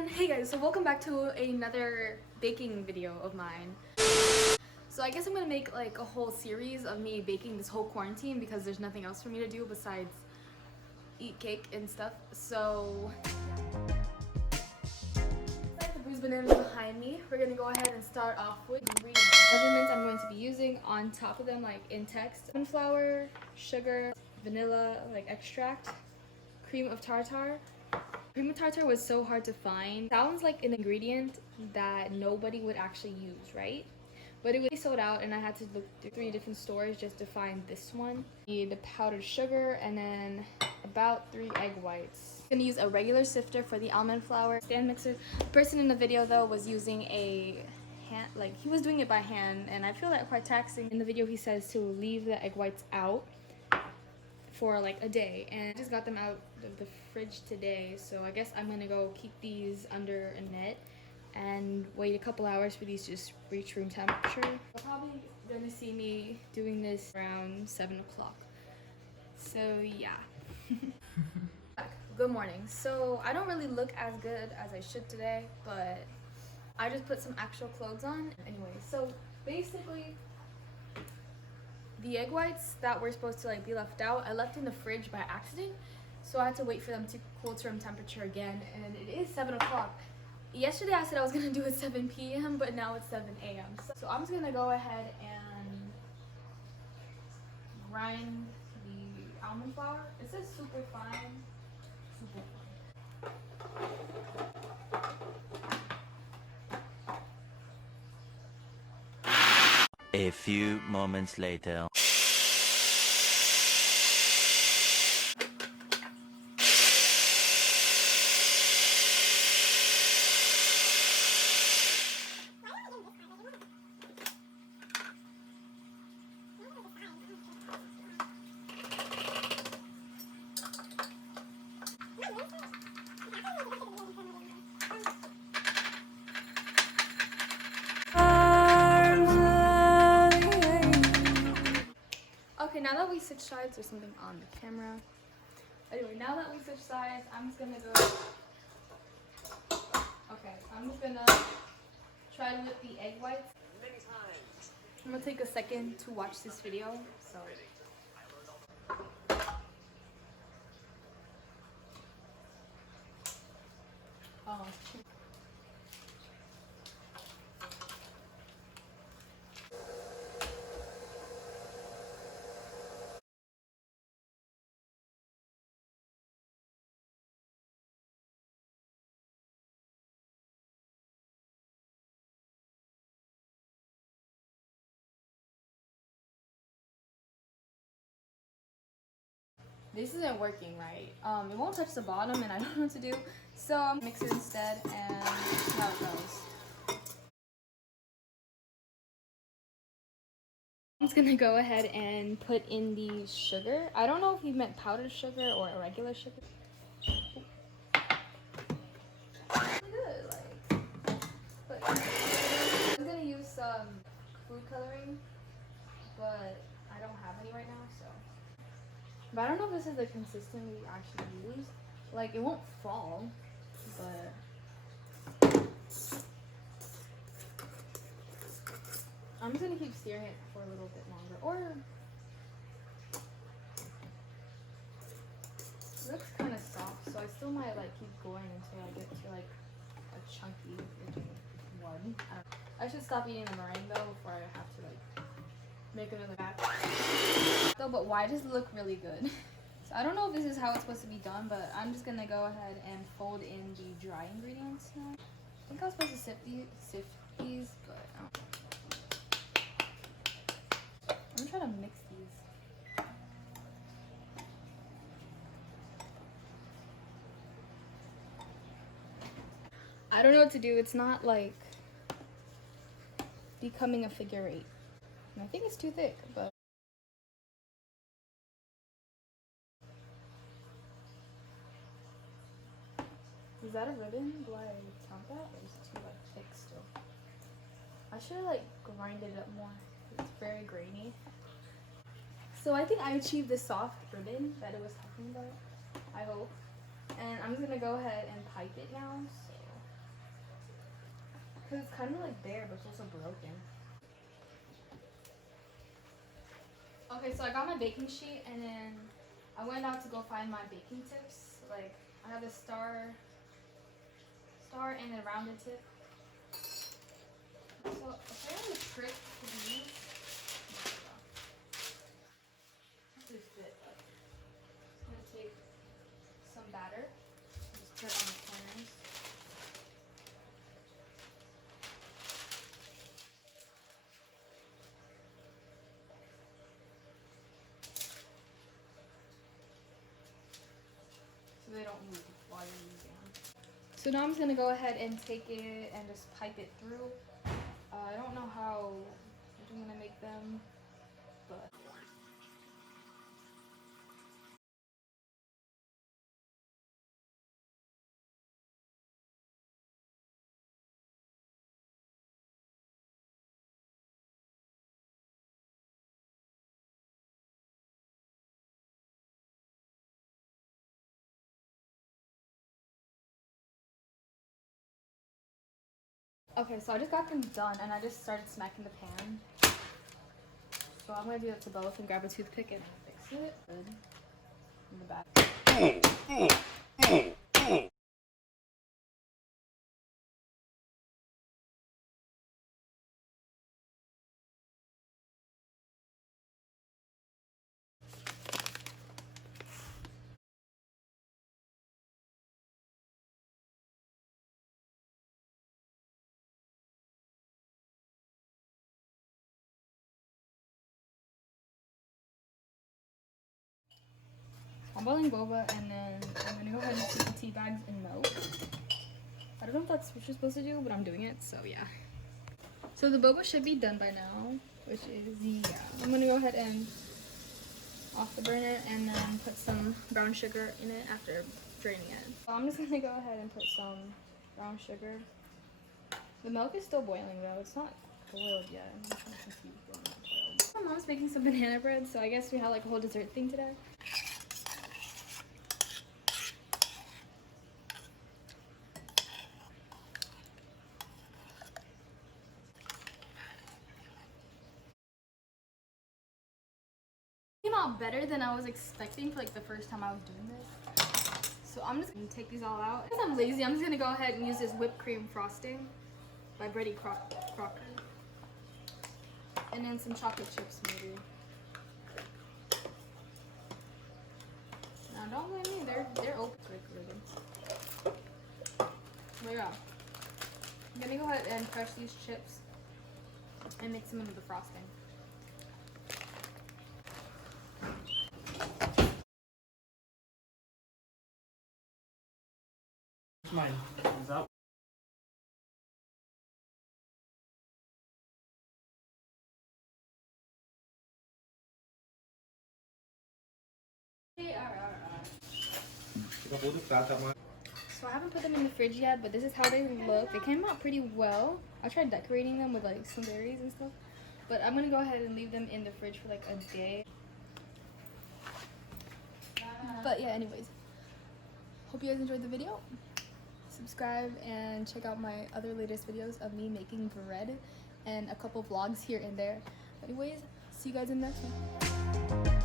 And hey guys, so welcome back to another baking video of mine. So I guess I'm gonna make like a whole series of me baking this whole quarantine because there's nothing else for me to do besides eat cake and stuff. So like the bruised bananas behind me, we're gonna go ahead and start off with ingredients. Measurements I'm going to be using on top of them, like in text: sunflower, sugar, vanilla like extract, cream of tartar. Cream of tartar was so hard to find. Sounds like an ingredient that nobody would actually use, right? But it was sold out and I had to look through 3 different stores just to find this one. Need the powdered sugar and then about 3 egg whites. I'm gonna use a regular sifter for the almond flour. Stand mixer. The person in the video though was using a hand, like he was doing it by hand, and I feel that quite taxing. In the video he says to leave the egg whites out for like a day, and I just got them out of the fridge today, so I guess I'm gonna go keep these under a net and wait a couple hours for these to just reach room temperature. You're probably gonna see me doing this around 7 o'clock, so yeah. Good morning. So I don't really look as good as I should today, but I just put some actual clothes on anyway. So basically the egg whites that were supposed to like be left out, I left in the fridge by accident, so I had to wait for them to cool to room temperature again, and it is 7 o'clock. Yesterday I said I was gonna do it 7 p.m. but now it's 7 a.m. So I'm just gonna go ahead and grind the almond flour. It says super fine. Super fine. A few moments later. Okay, now that we switched sides, there's something on the camera. Anyway, now that we switched sides, I'm just gonna go. Okay, I'm just gonna try to whip the egg whites. I'm gonna take a second to watch this video. So. Oh. This isn't working right. It won't touch the bottom and I don't know what to do. So I'm gonna mix it instead and see how it goes. I'm just gonna go ahead and put in the sugar. I don't know if he meant powdered sugar or a regular sugar. Good, like, but I'm gonna use some food coloring, but I don't have any right now, so. But I don't know if this is the consistency we actually use. Like, it won't fall, but I'm just gonna keep stirring it for a little bit longer. Or it looks kind of soft, so I still might like keep going until I get to like a chunky one. I should stop eating the meringue though before I have to like make another batch. So, but why does it look really good? So I don't know if this is how it's supposed to be done, but I'm just gonna go ahead and fold in the dry ingredients now. I think I was supposed to sift these, but I'm trying to mix these. I don't know what to do. It's not like becoming a figure 8. And I think it's too thick, but is that a ribbon? Do I count that? Or is it too like thick still? I should have like grinded it up more. It's very grainy. So I think I achieved the soft ribbon that it was talking about. I hope. And I'm just gonna go ahead and pipe it now. So Because it's kind of like there, but it's also broken. Okay, so I got my baking sheet, and then I went out to go find my baking tips. Like, I have a star and a rounded tip. So apparently the trick to these, this bit. I'm gonna take some batter, just put it on the corners. So they don't move while you're using them. So now I'm just gonna go ahead and take it and just pipe it through. I don't know how I'm gonna make them, but. Okay, so I just got them done and I just started smacking the pan. So I'm gonna do that to both and grab a toothpick and fix it. Good. In the back. I'm boiling boba and then I'm gonna go ahead and put the tea bags in milk. I don't know if that's what you're supposed to do, but I'm doing it, so yeah. So the boba should be done by now, which is, yeah. I'm gonna go ahead and off the burner and then put some brown sugar in it after draining it. So I'm just gonna go ahead and put some brown sugar. The milk is still boiling though, it's not boiled yet. I'm kind of confused why it's not boiled. My mom's making some banana bread, so I guess we have like a whole dessert thing today. Came out better than I was expecting for like the first time I was doing this. So I'm just gonna take these all out. Because I'm lazy, I'm just gonna go ahead and use this whipped cream frosting by Betty Crocker. And then some chocolate chips maybe. Now don't blame me, they're open quick. There you go. I'm gonna go ahead and crush these chips and mix them into the frosting. Mine. Thumbs up. So I haven't put them in the fridge yet, but this is how they look. They came out pretty well. I tried decorating them with like some berries and stuff, but I'm gonna go ahead and leave them in the fridge for like a day. But yeah, anyways, hope you guys enjoyed the video. Subscribe and check out my other latest videos of me making bread and a couple vlogs here and there. Anyways, see you guys in the next one.